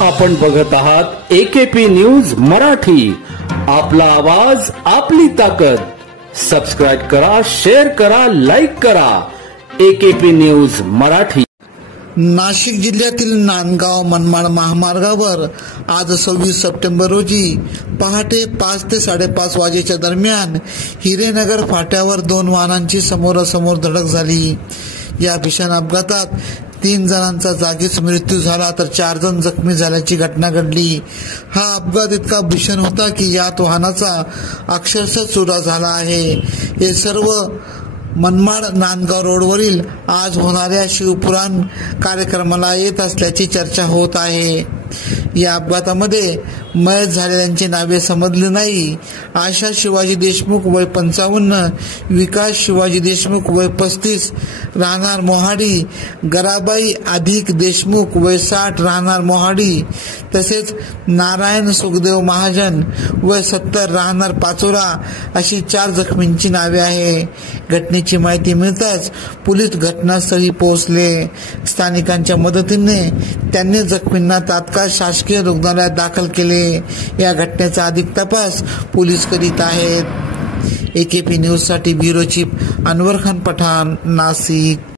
आपण बघत आहात एकेपी न्यूज मराठी, आपला आवाज आपली ताकद। सबस्क्राइब करा, शेअर करा, लाईक करा। AKP news Marathi. नाशिक जिल्ह्यातील नांदगाव मनमाड महामार्गावर आज 26 सप्टेंबर रोजी पहाटे 5 ते 5:30 वाजेच्या दरम्यान हिरेनगर फाट्यावर दोन वाहनांची समोरासमोर धडक झाली। या भीषण अपघातात 3 जणांचा जागीच मृत्यू झाला तर 4 जण जखमी झाल्याची घटना घडली। हा अपघात इतका भीषण होता की यात वाहनाचा अक्षरशः चुरा झाला आहे। हे सर्व मनमाड नांदगाव रोडवरील आज होणाऱ्या शिवपुराण कार्यक्रमाला येत असल्याची चर्चा होत आहे। या अपघातामध्ये मयत झालेल्यांची नावे समजली नाही। आशा शिवाजी देशमुख वय 55, विकास शिवाजी देशमुख वय 35 राहणार मोहाडी, गराबाई अधिक देशमुख वय 60 राहणार मोहाडी, तसेच नारायण सुखदेव महाजन वय 70 राहणार पाचोरा अशी 4 जखमींची नावे आहे। घटनेची माहिती मिळताच पोलीस घटनास्थळी पोहोचले। स्थानिकांच्या मदतीने त्यांनी जखमींना तात्काळ शासकीय रुग्णालयात दाखल केले। या घटनेचा अधिक तपास पोलीस करीत आहेत। एकेपी न्यूज साठी ब्युरो चीफ अनवर खान पठाण, नाशिक।